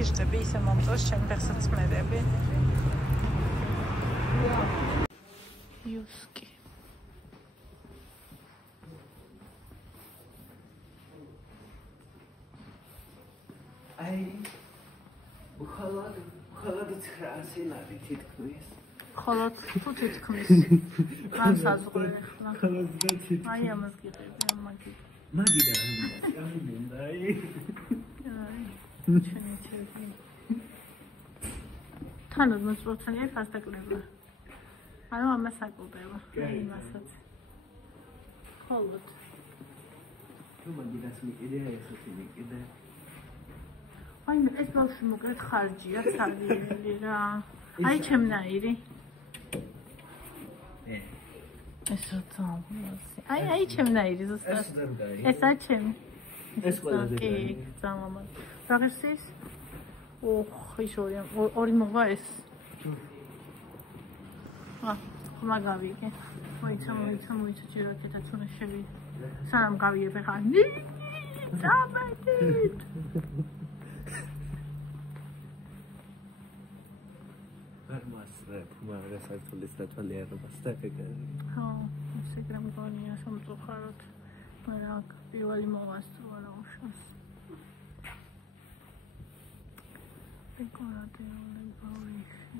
გიშტები ისე მომწონს ჩემი ფეხსაც მერები. იუსკი. აი მხოლოდ 900 ლარი თითქმის. მხოლოდ თუ თითქმის. ან საზღვრები ხლა. აი ამას გიყები ამ მაგი. მაგიდა აი მინდა აი. ჩვენი ჩემი. თანაც მოწოწენია ფასტაკლება. ანუ ამას აკუპება. იმასაც. მხოლოდ. თუ მაგიდას მიყიდე ესეთი მიყიდე. აი ეს ბავშვი მოკეთ ხარჯია, სარგებელი რა. აი ჩემნაირი. ეს როცა აი ჩემნაირი ზუსტად. ესა ჩემი. ეს ყველაზე კი, ზამამა. რაღაცის? ის ორი მოვა ეს. ხმა გავიგე. მოიცა ჯერაკეთაც უნდა შევი. სანამ გავიებ ხა. დამატეთ. გასართულის დათვალიერებას და ეგრე. ხო, ესე გრამგონია სამწუხაროდ. მაგრამ პირველი მოვასწრო რა უშავს. დეკორატიული ბავშვი.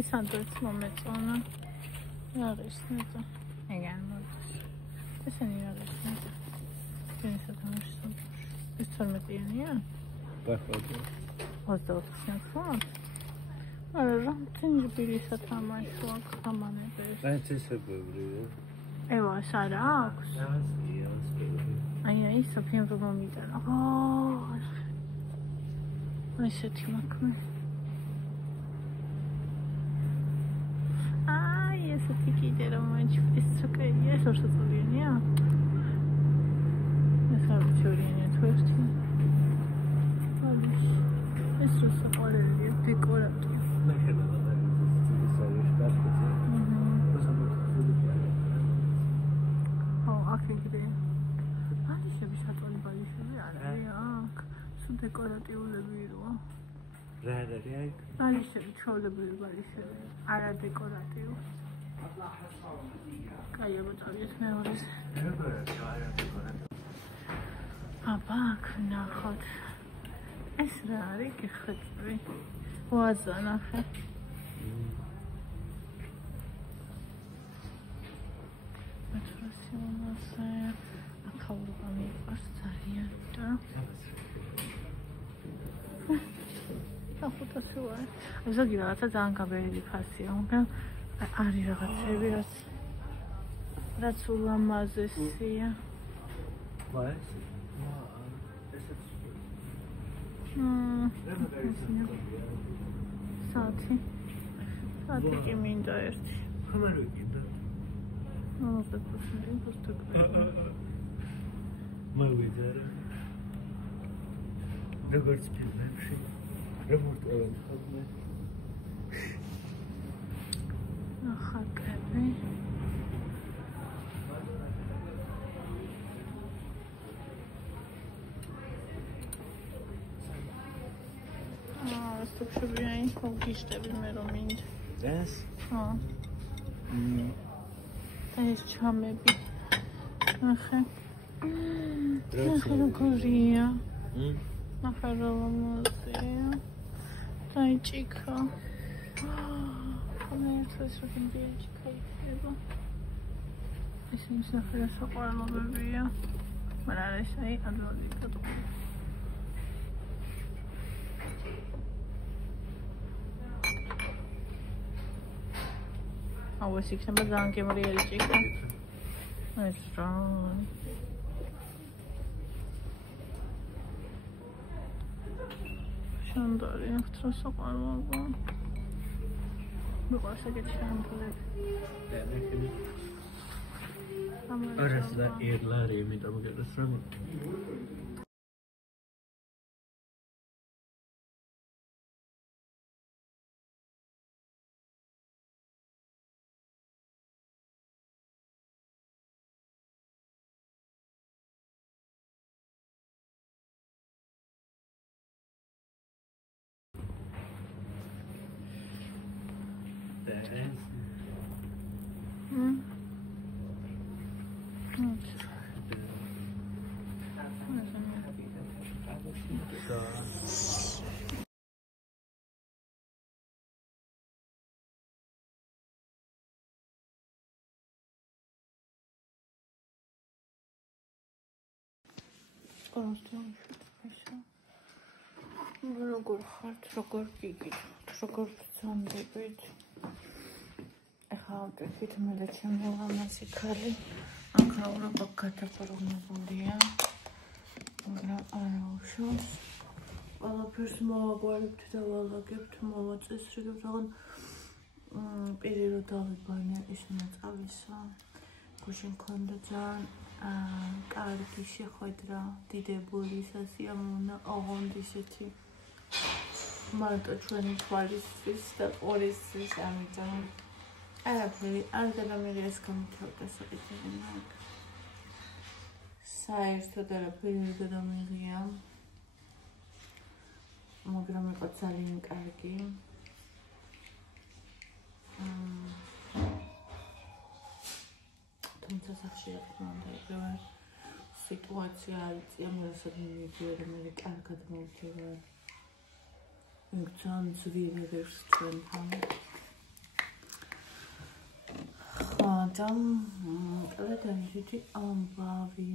ეს ანდროც მომეწონა. რა არის ნეტა? ეგან მოდის. ესენი რა არის ნეტა? ჩვენსა თამაშს. ეს 12-იანია? ბახოდი. 24-იან. არა, თინჯბილი სათამაშო აქ ამანებს. ეს ესე ბევრია. ევას არა აქვს? აი, საფიამ მომიტანა. ესეთი მაქვს. ესეთი კიდე რომ ეს ცოკეია, ეს 200-იანია? ეს არ ვიცოდინია თუ ერთი. ეს რუსაყოლელია, დეკორატია. აქ ბალიშები შატონი ბალიშები არის აქ სულ დეკორატიულები როა რა არის აქ ბალიშები ჩვეულებრივი ბალიშები არა დეკორატიული კაი ამოწავიეთ მეორეს აბა აქ ნახოთ ეს რა არის გიხეთები ვაზა ნახე ახალობა მიყვარს ძალიან და ახუთასი ვარ ზოგი რაღაცა ძალიან გაბერილი ფასია მაგრამ არის რაღაცები რაც ულამაზესია საათი კი მინდა ერთი ხომ არ ვიყიდა მოვიძარა როგორც ფილმებში რემონტოვენ ხოლმე ახაკები სტუქშობიანი გიშტები მე რომ მინდა ეს? ეს ჩამები ნახე როგორია ნახე რომაზია დაიჭიქა ამერცეს რომ დაიჭიქა იქნება ეს ის ნახე რა საყვარლობებია მაგრამ ეს აი ადროდი გადაყვი აუ ეს იქნება ძალიან გემრიელი ჭიქა ეს რა შანდარი ახლა საყვარლობა მიყვარს ეგეთი შამპულები არას და ერლარი იმიტომ რომ როგორ ხართ, როგორ გიგით, როგორ ბრძანდებით. ახლა ავტვირთით მე და ჩემი ლამაზი ქალი. აქაურობა გადაბრუნებულია, მაგრამ არა უშავს. ყველაფერს მოვაგვარებთ და ვალაგებთ, მოვაწესრიგებთ, რაღაც პირი რო დავიბანე ის უნდა წავისვა. გუშინ მქონდა ძალიან კარგი შეხვედრა დიდებული სასიამოვნო ოღონდ ისეთი მარტო ჩვენი თვალისთვის და ყურისთვის ამიტომ არაფერი არ გადამიღეს გამითავდა საკითხი მაგ საერთოდ არაფერი არ გადამიღია მაგრამ იყო ძალიან კარგი თუმცა სახშირად მანდა ეგრევე სიტუაცია არიწია მე რასაც მივიდიოდა მე კარგად მოვიდება ძალიან ძვირადებს ჩვენთან ხადამ გადაიდიდი ამბავი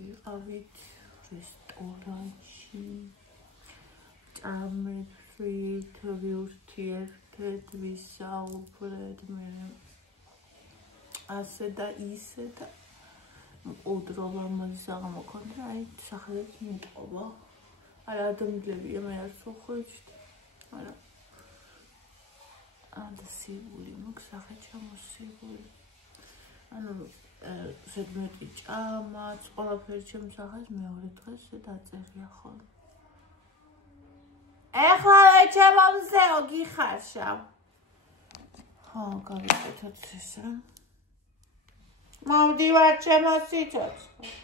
ვიყავით რესტორანში წამეფრით ვიურთიერთ ვისაუბრეთ მე ასე და ისე და უდროვა მაგისაღა მოქონდა აი სახელით მიტყობა არა ადამიანებია მე არ ვხვეჭდი არა ანდსებული მოგსახე ჩამოსებული ანუ ზედმეტი ჭამაც ყველაფერი ჩემსახეს მეორე დღეს დაწერია ხოლმე ეხლა ჩემომზეო გიხარშავ ხო გავიკეთოთ ესა მოვდივარ ჩემო სიცოცხლე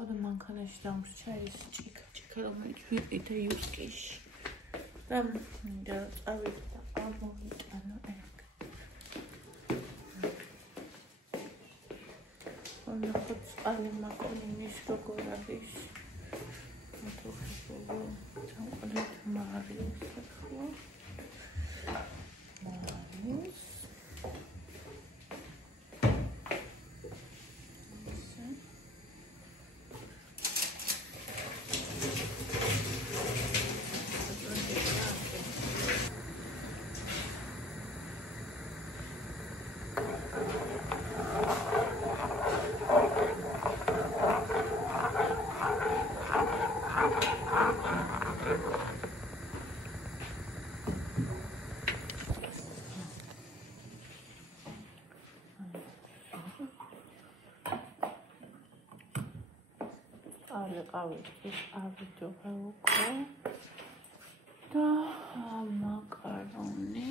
ხოდა მანქანაში დამრჩა ის ჭიქა რომელიც ვიყიდე იუსკიში და მინდა წავიდე და ამოვიტანო ეგ ხოდა ხოც ალე მაკონის როგორ არის მოთხოვო ჩამყოლეთ მარიოს ხო მარიოს ავიყავით ავიდოღა უკვე და მაკარონი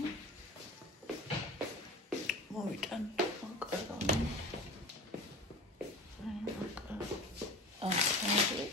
მოვიტან მაკარონი ახალი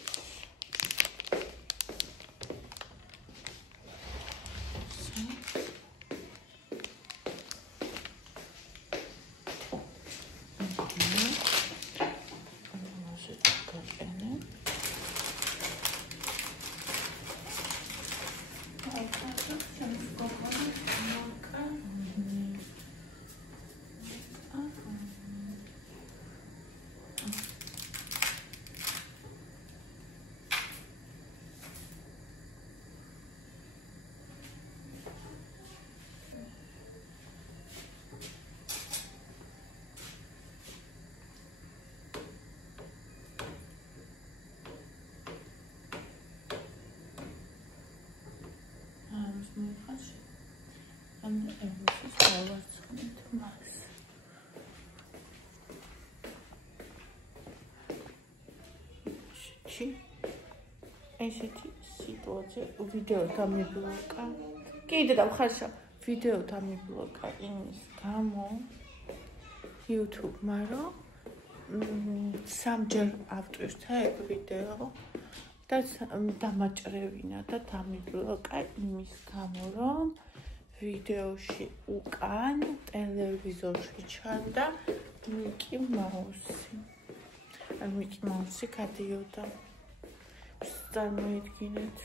and everything forward to max. ესეთი სიტუაცია ვიდეოთა მიბლოკა. კიდე დავხარშავ ვიდეოთა მიბლოკა იმის გამო YouTube, მაგრამ სამჯერ ავტვირთა ეგ ვიდეო. და დამაჭრევინა და დამიბლოკა იმის გამო, რომ ვიდეოში უკან ტელევიზორში ჩანდა მიკი მაუსი. მიკი მაუსი გადიოდა. წარმოიდგინეთ.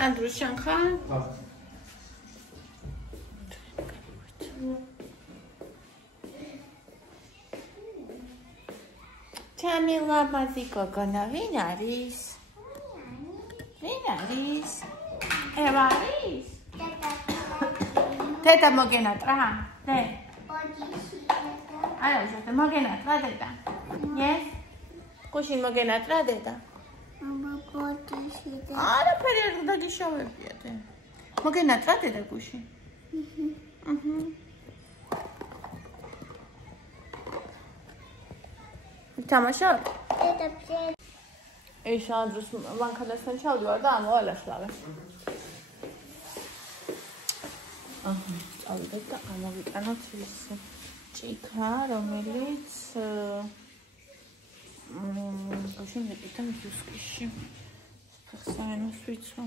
Andrew Shankar. Tamila Maziko gonna Vinaris. Vinaris. Evaris. Teta Mogenatra. I don't know. Mogenatra Teta. Yes? Kushi Mogenatra Teta. არა ფერი არ დაგიშავებია და მოგენატრა და გუში თამაშობ ეს ანდროს მანქანასთან ჩავდივარ და ამოალაშლავე წავიდეთ და ამოვიტანოთ ის ჭიქა რომელიც გუშინ მეკითხა მუსკიში ხსენოს ვიცო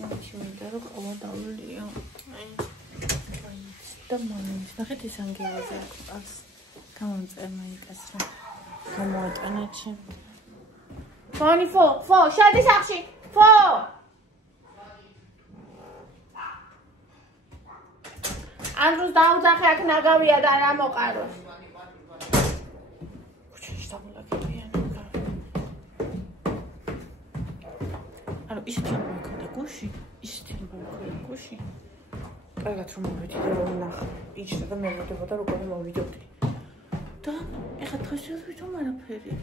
მაშინდა რომ ყოლა დავლია აი და მომენტ ნახეთ ის ანგელაზე აქვს გამომწერმა იკასრა გამოატანაჩი ფონი ფო შადი სახში ფო Andrus დაუძახე აქ ნაგავია და რა მოყაროს. ქუჩაში დამოლაგებია. ანუ ისეთი მოქონდა გუში, ისეთი მოქონდა გუში. კარგად რომ მოვედი და რომ ნახე. იჭდა და მე მოვიდებოდა როგორ მოვიდოდი. და ეხლა დღეს ვიტომ არაფერი.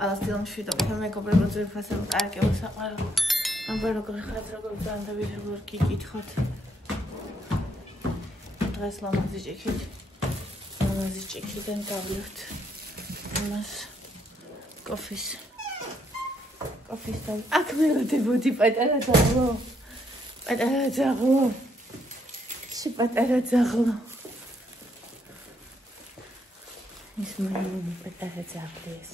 Аластилам შვიდობ მეგობრებო ძვირფასებო კარგებო საყვარელო ამბერ როგორ ხართ როგორ დანდავით როგორ გიკითხოთ დღეს ლამაზი ჭიქიდან გავლებთ იმას კოფის და აქ მეროდებოდი პატარა ძაღლო პატარა ძაღლო ის მაიმუნი პატარა ძაღლის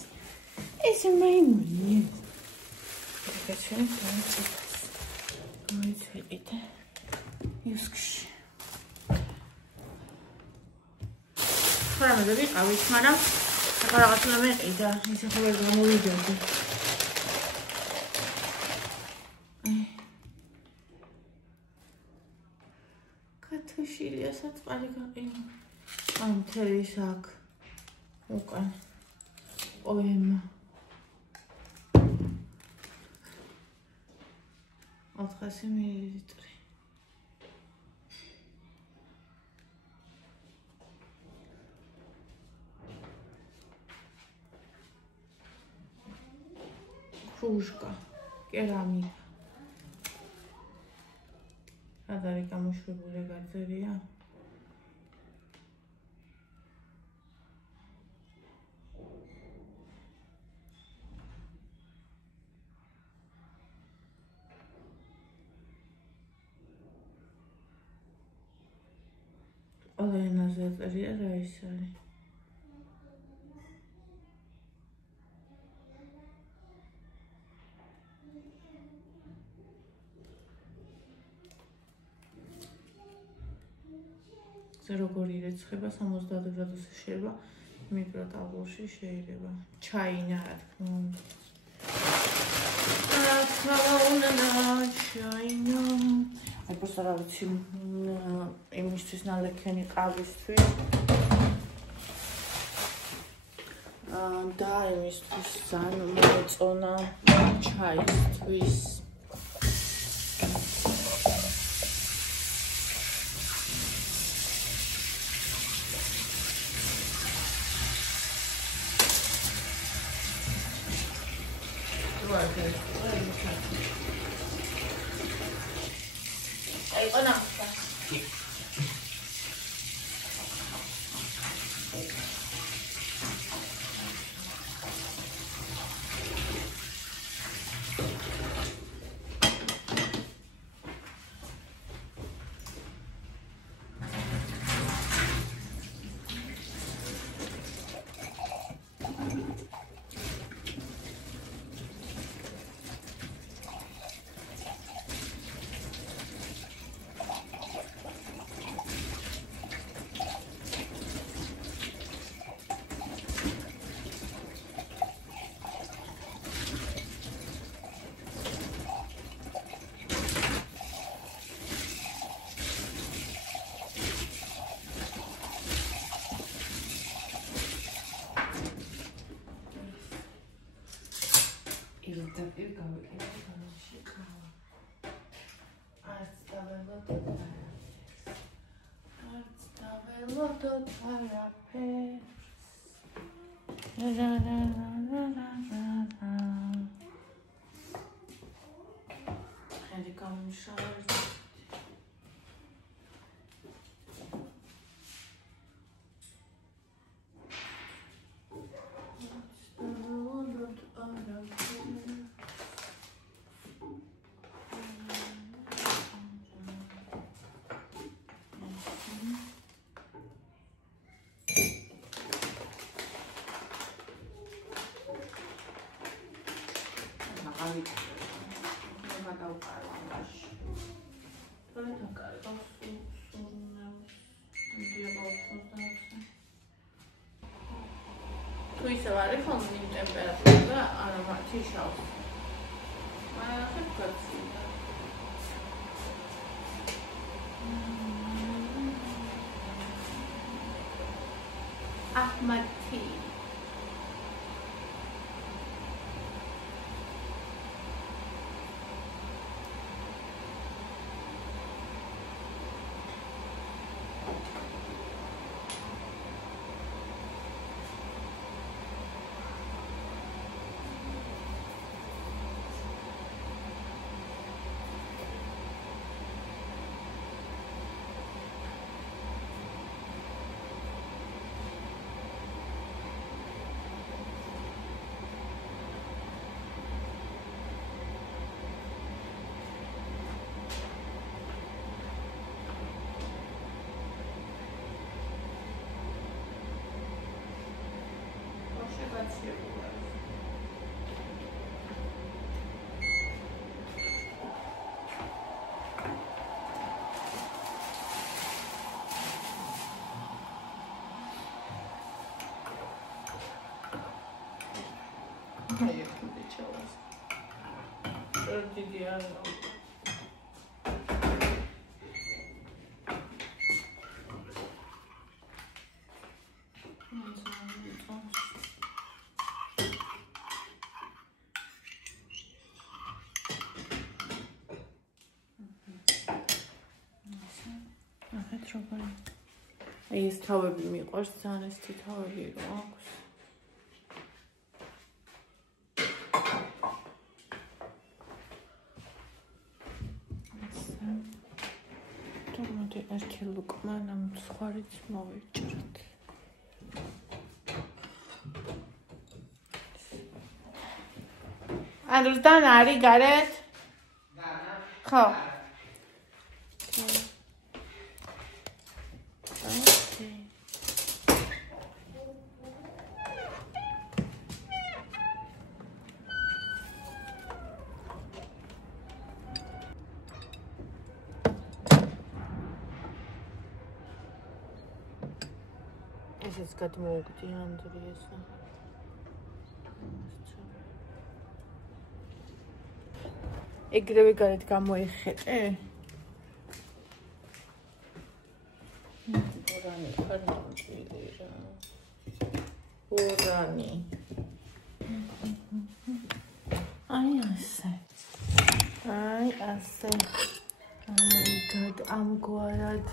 ეს მაიმუნი გაცემ მოიწვიეთ იუსკში ხარამზე ვიყავით მაგრამ ახლა რაღაც უნდა მეყიდა ისე ხო ვერ გამოვიდოდი კათოშილია საწყალი გაყინა ამ თელის აქ უკან ოემა 400 მილილიტრი кружка керамика რა არის გამოშვებული გაძერია ყველა ენაზე აწერია რა ის არის როგორი რეცხება 70 გრადუსი შეიძლება მიკროტალღურში შეიძლება ჩაინა რა თქმა უნდა ჩაინა აი просто რა ვიცი იმისთვის ნალექენი ყავისთვის და იმისთვის ძალიან მოეწონა ჩაისთვის Ay, ko na. თუ ისევ არის ხოლმე იმ ტემპერატურაზე, არა მათ იშავს. მაგრამ ხეთქაცია. Ahmati. Hayır, bir çalar. Şöyle diğer ეს თავები მიყვარს ძალიან ეს თავები რო აქვს. თუმცა ერთი ლუკმა ამ სხვარიც მოვიჭრით. Andrus, Dana არის გარეთ? Dana. ხო. It's got more to Andreas. ეგრევე გარეთ გამოიხეთე? ორანი ხარნამჭილი რა. ორანი. აი ასე. აი ასე. Oh my god, ამგვარად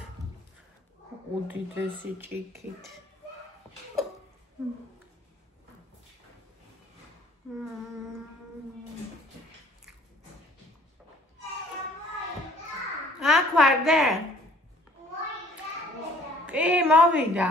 უდიდესი ჭიქით. აქ ვარდე? კი, მოვიდა.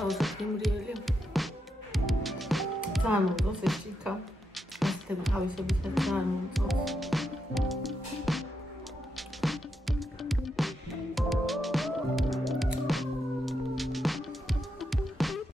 თავისად იმრიელი. ძალიან მომწონს ეს ჭიქა. ასეთი თავისებისაც ძალიან მომწონს.